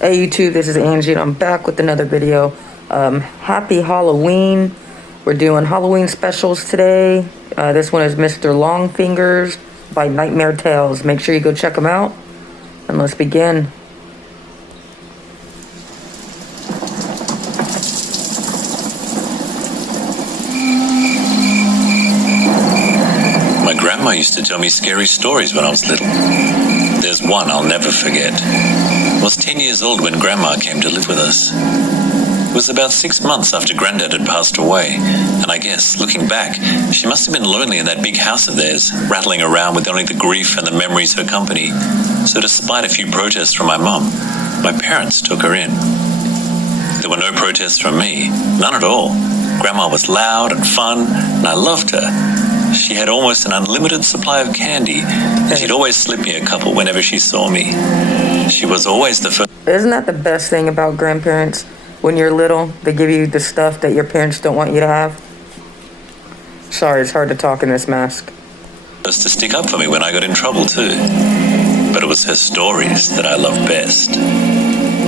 Hey YouTube, this is Angie and I'm back with another video. Happy Halloween. We're doing Halloween specials today. This one is Mr. Longfingers by Nightmare Tales. Make sure you go check them out. And let's begin. My grandma used to tell me scary stories when I was little. There's one I'll never forget. I was 10 years old when Grandma came to live with us. It was about 6 months after Granddad had passed away, and I guess, looking back, she must have been lonely in that big house of theirs, rattling around with only the grief and the memories her company. So despite a few protests from my mum, my parents took her in. There were no protests from me, none at all. Grandma was loud and fun, and I loved her. She had almost an unlimited supply of candy, and she'd always slip me a couple whenever she saw me. She was always the first. Isn't that the best thing about grandparents? When you're little, they give you the stuff that your parents don't want you to have. Sorry, it's hard to talk in this mask. To stick up for me when I got in trouble too. But it was her stories that I loved best.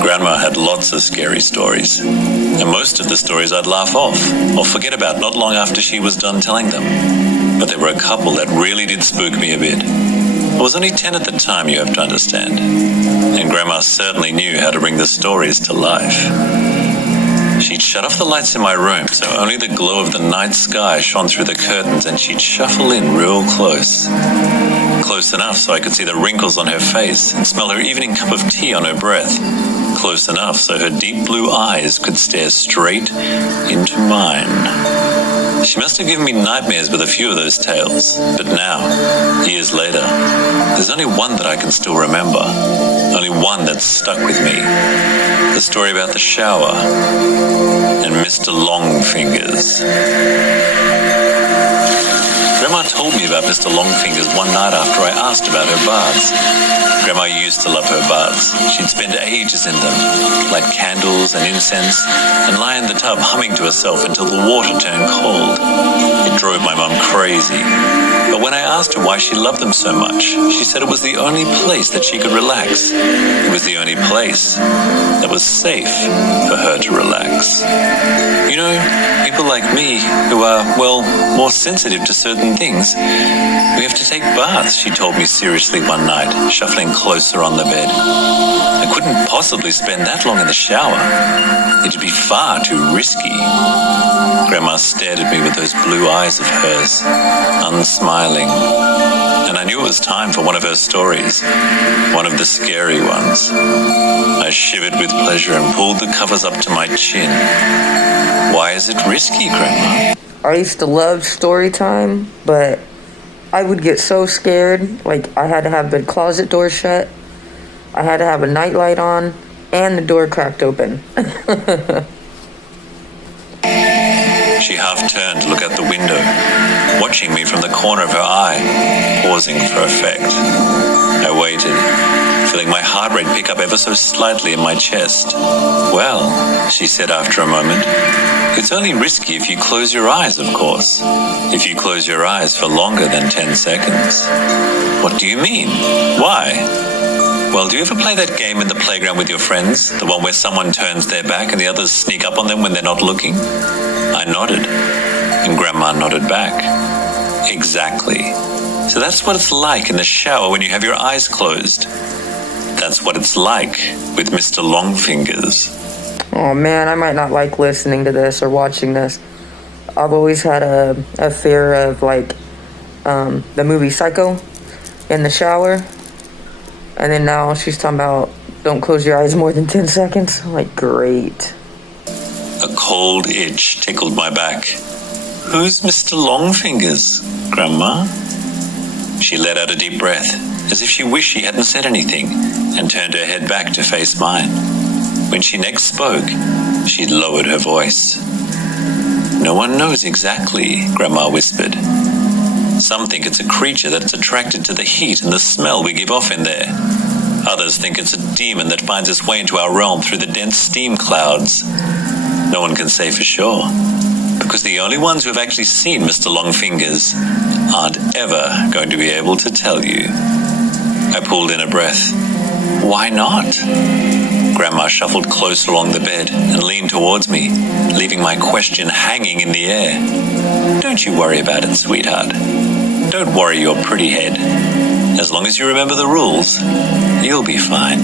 Grandma had lots of scary stories, and most of the stories I'd laugh off or forget about not long after she was done telling them. But there were a couple that really did spook me a bit. I was only 10 at the time, you have to understand, and Grandma certainly knew how to bring the stories to life. She'd shut off the lights in my room so only the glow of the night sky shone through the curtains, and she'd shuffle in real close. Close enough so I could see the wrinkles on her face and smell her evening cup of tea on her breath. Close enough so her deep blue eyes could stare straight into mine. She must have given me nightmares with a few of those tales, but now, years later, there's only one that I can still remember. Only one that's stuck with me. The story about the shower and Mr. Longfingers. Grandma told me about Mr. Longfingers one night after I asked about her baths. Grandma used to love her baths. She'd spend ages in them, light candles and incense, and lie in the tub humming to herself until the water turned cold. It drove my mum crazy. But when I asked her why she loved them so much, she said it was the only place that she could relax. It was the only place that was safe for her to relax. You know, people like me who are, well, more sensitive to certain things, we have to take baths, she told me seriously one night, shuffling closer on the bed. I couldn't possibly spend that long in the shower. It'd be far too risky. Grandma stared at me with those blue eyes of hers, unsmiling. And I knew it was time for one of her stories, one of the scary ones. I shivered with pleasure and pulled the covers up to my chin. Why is it risky, Grandma? I used to love story time, but I would get so scared. Like, I had to have the closet door shut, I had to have a nightlight on, and the door cracked open. She half turned to look out the window, watching me from the corner of her eye, pausing for effect. I waited, feeling my heart rate pick up ever so slightly in my chest. Well, she said after a moment, it's only risky if you close your eyes, of course. If you close your eyes for longer than 10 seconds. What do you mean? Why? Well, do you ever play that game in the playground with your friends? The one where someone turns their back and the others sneak up on them when they're not looking? I nodded, and Grandma nodded back. Exactly. So that's what it's like in the shower when you have your eyes closed. That's what it's like with Mr. Longfingers. Oh man, I might not like listening to this or watching this. I've always had a fear of, like, the movie Psycho in the shower. And then now she's talking about don't close your eyes more than 10 seconds. I'm like, great. A cold itch tickled my back. Who's Mr. Longfingers, Grandma? She let out a deep breath, as if she wished she hadn't said anything, and turned her head back to face mine. When she next spoke, she lowered her voice. No one knows exactly, Grandma whispered. Some think it's a creature that's attracted to the heat and the smell we give off in there. Others think it's a demon that finds its way into our realm through the dense steam clouds. No one can say for sure, because the only ones who have actually seen Mr. Longfingers aren't ever going to be able to tell you. I pulled in a breath. Why not? then Grandma shuffled closer along the bed and leaned towards me, leaving my question hanging in the air. Don't you worry about it, sweetheart. Don't worry your pretty head. As long as you remember the rules, you'll be fine.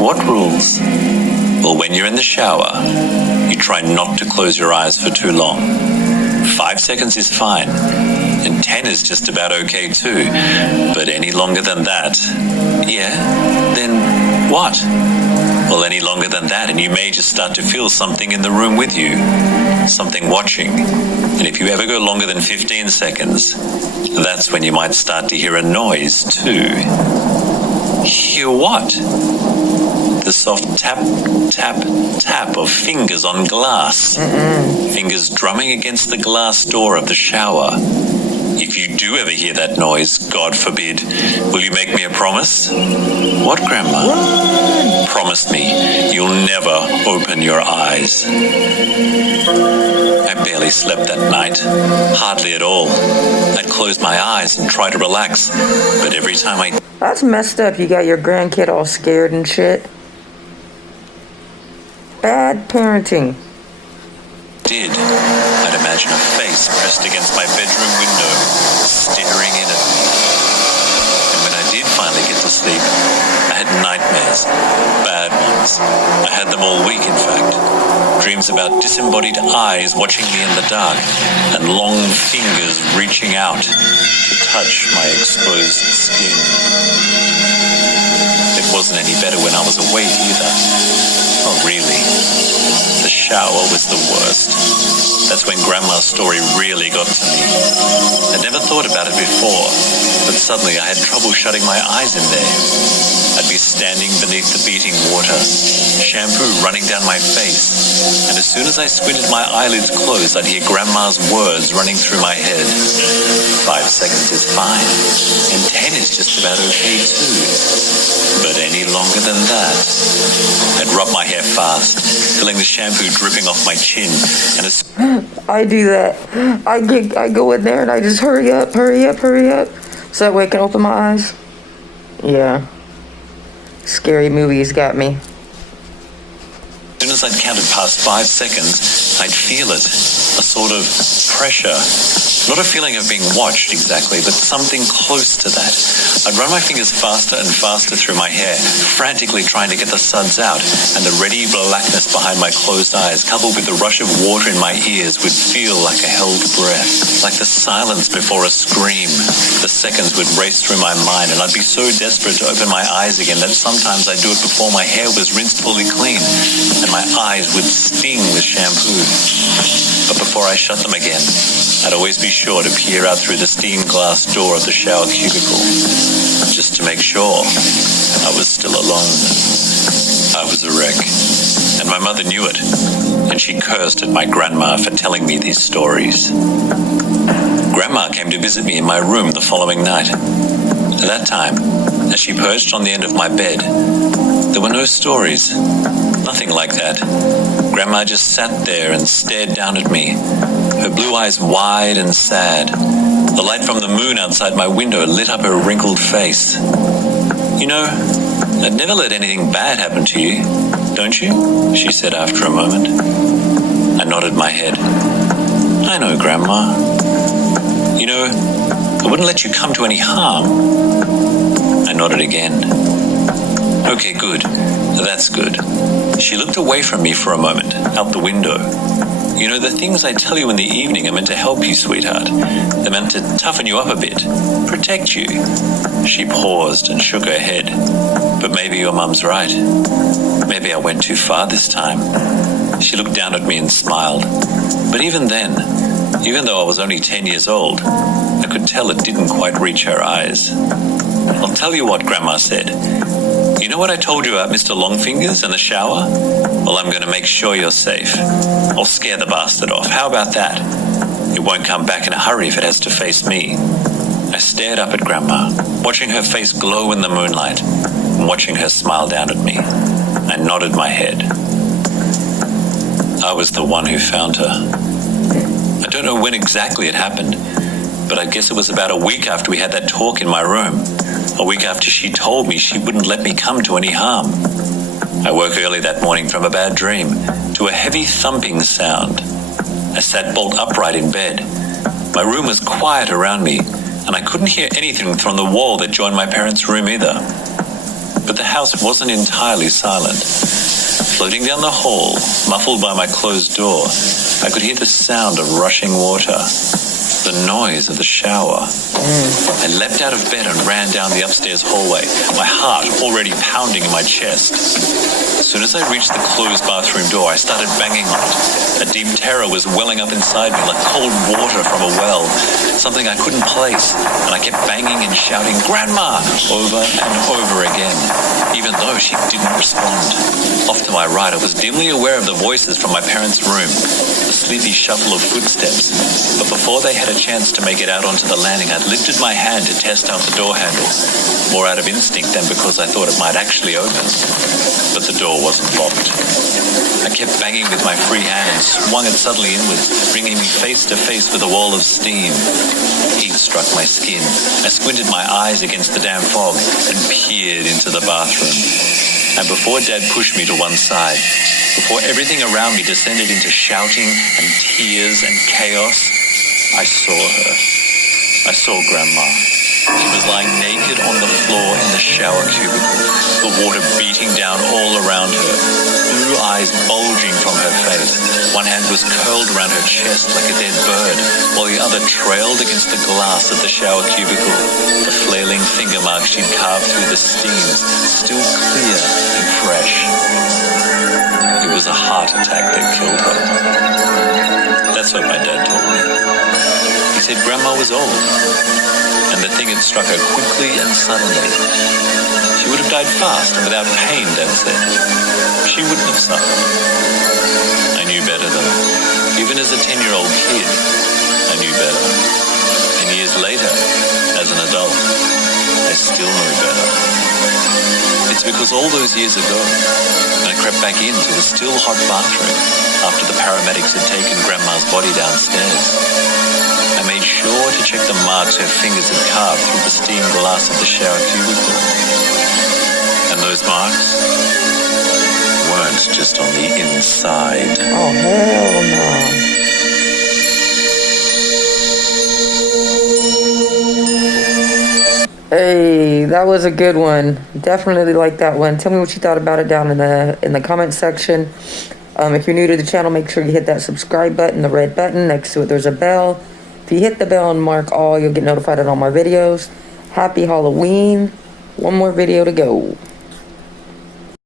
What rules? Well, when you're in the shower, you try not to close your eyes for too long. 5 seconds is fine, and 10 is just about okay too. But any longer than that, then what? Well, any longer than that, and you may just start to feel something in the room with you, something watching. And if you ever go longer than 15 seconds, that's when you might start to hear a noise too. Hear what? The soft tap, tap, tap of fingers on glass. Fingers drumming against the glass door of the shower. If you do ever hear that noise, God forbid, will you make me a promise? What, Grandma? What? Promise me you'll never open your eyes. I barely slept that night. Hardly at all. I'd close my eyes and try to relax, but every time I... That's messed up. You got your grandkid all scared and shit. Bad parenting. Did, I'd imagine a face pressed against my bedroom window, staring in at me. And when I did finally get to sleep, I had nightmares, bad ones. I had them all week, in fact. Dreams about disembodied eyes watching me in the dark, and long fingers reaching out to touch my exposed skin. It wasn't any better when I was awake either. Oh, really? The shower was the worst. That's when Grandma's story really got to me. I'd never thought about it before, but suddenly I had trouble shutting my eyes in there. I'd be standing beneath the beating water, shampoo running down my face, and as soon as I squinted my eyelids closed, I'd hear Grandma's words running through my head. 5 seconds is fine, and 10 is just about okay too. But any longer than that, I'd rub my hair fast, feeling the shampoo dripping off my chin, and as I do that. I go in there and I just hurry up, so that way I can open my eyes. Yeah. Scary movies got me. as soon as I'd counted past 5 seconds, I'd feel it. A sort of pressure. Not a feeling of being watched exactly, but something close to that. I'd run my fingers faster and faster through my hair, frantically trying to get the suds out, and the ready blackness behind my closed eyes, coupled with the rush of water in my ears, would feel like a held breath, like the silence before a scream. The seconds would race through my mind, and I'd be so desperate to open my eyes again that sometimes I'd do it before my hair was rinsed fully clean, and my eyes would sting with shampoo. But before I shut them again, I'd always be sure to peer out through the stained glass door of the shower cubicle, just to make sure I was still alone. I was a wreck, and my mother knew it, and she cursed at my grandma for telling me these stories. Grandma came to visit me in my room the following night. At that time, as she perched on the end of my bed, there were no stories, nothing like that. Grandma just sat there and stared down at me, her blue eyes wide and sad. The light from the moon outside my window lit up her wrinkled face. You know, I'd never let anything bad happen to you, don't you? She said after a moment. I nodded my head. I know, Grandma. You know, I wouldn't let you come to any harm. I nodded again. Okay, good. That's good. She looked away from me for a moment, out the window. You know, the things I tell you in the evening are meant to help you, sweetheart. They're meant to toughen you up a bit, protect you. She paused and shook her head. But maybe your mum's right. Maybe I went too far this time. She looked down at me and smiled. But even then, even though I was only 10 years old, I could tell it didn't quite reach her eyes. I'll tell you what, Grandma said. You know what I told you about Mr. Longfingers and the shower? Well, I'm going to make sure you're safe. I'll scare the bastard off. How about that? It won't come back in a hurry if it has to face me. I stared up at Grandma, watching her face glow in the moonlight, and watching her smile down at me. I nodded my head. I was the one who found her. I don't know when exactly it happened, but I guess it was about a week after we had that talk in my room. A week after she told me she wouldn't let me come to any harm. I woke early that morning from a bad dream to a heavy thumping sound. I sat bolt upright in bed. My room was quiet around me, and I couldn't hear anything from the wall that joined my parents' room either. But the house wasn't entirely silent. Floating down the hall, muffled by my closed door, I could hear the sound of rushing water, the noise of the shower. I leapt out of bed and ran down the upstairs hallway, my heart already pounding in my chest. As soon as I reached the closed bathroom door, I started banging on it. A deep terror was welling up inside me like cold water from a well, something I couldn't place, and I kept banging and shouting, "Grandma!" over and over again, even though she didn't respond. Off to my right, I was dimly aware of the voices from my parents' room, the sleepy shuffle of footsteps. But before they had a chance to make it out onto the landing, I'd lifted my hand to test out the door handle, more out of instinct than because I thought it might actually open. But the door wasn't locked. I kept banging with my free hand and swung it suddenly inwards, bringing me face to face with a wall of steam. Heat struck my skin. I squinted my eyes against the damp fog and peered into the bathroom. And before Dad pushed me to one side, before everything around me descended into shouting and tears and chaos, I saw her. I saw Grandma. She was lying naked on the floor in the shower cubicle, the water beating down all around her, blue eyes bulging from her face. One hand was curled around her chest like a dead bird, while the other trailed against the glass of the shower cubicle, the flailing finger marks she'd carved through the steams, still clear and fresh. It was a heart attack that killed her. That's what my dad told me. He said Grandma was old, and the thing had struck her quickly and suddenly. She would have died fast and without pain, Dad said. She wouldn't have suffered. I knew better though. Even as a 10-year-old kid, I knew better. And years later, as an adult, I still know better. It's because all those years ago, when I crept back into the still hot bathroom after the paramedics had taken Grandma's body downstairs, I made sure to check the marks her fingers had carved through the steam glass of the shower cubicle. And those marks weren't just on the inside. Oh, hell no. Hey, that was a good one. Definitely like that one. Tell me what you thought about it down in the comment section. If you're new to the channel, make sure you hit that subscribe button, the red button. Next to it, there's a bell. If you hit the bell and mark all, you'll get notified on all my videos. Happy Halloween. One more video to go.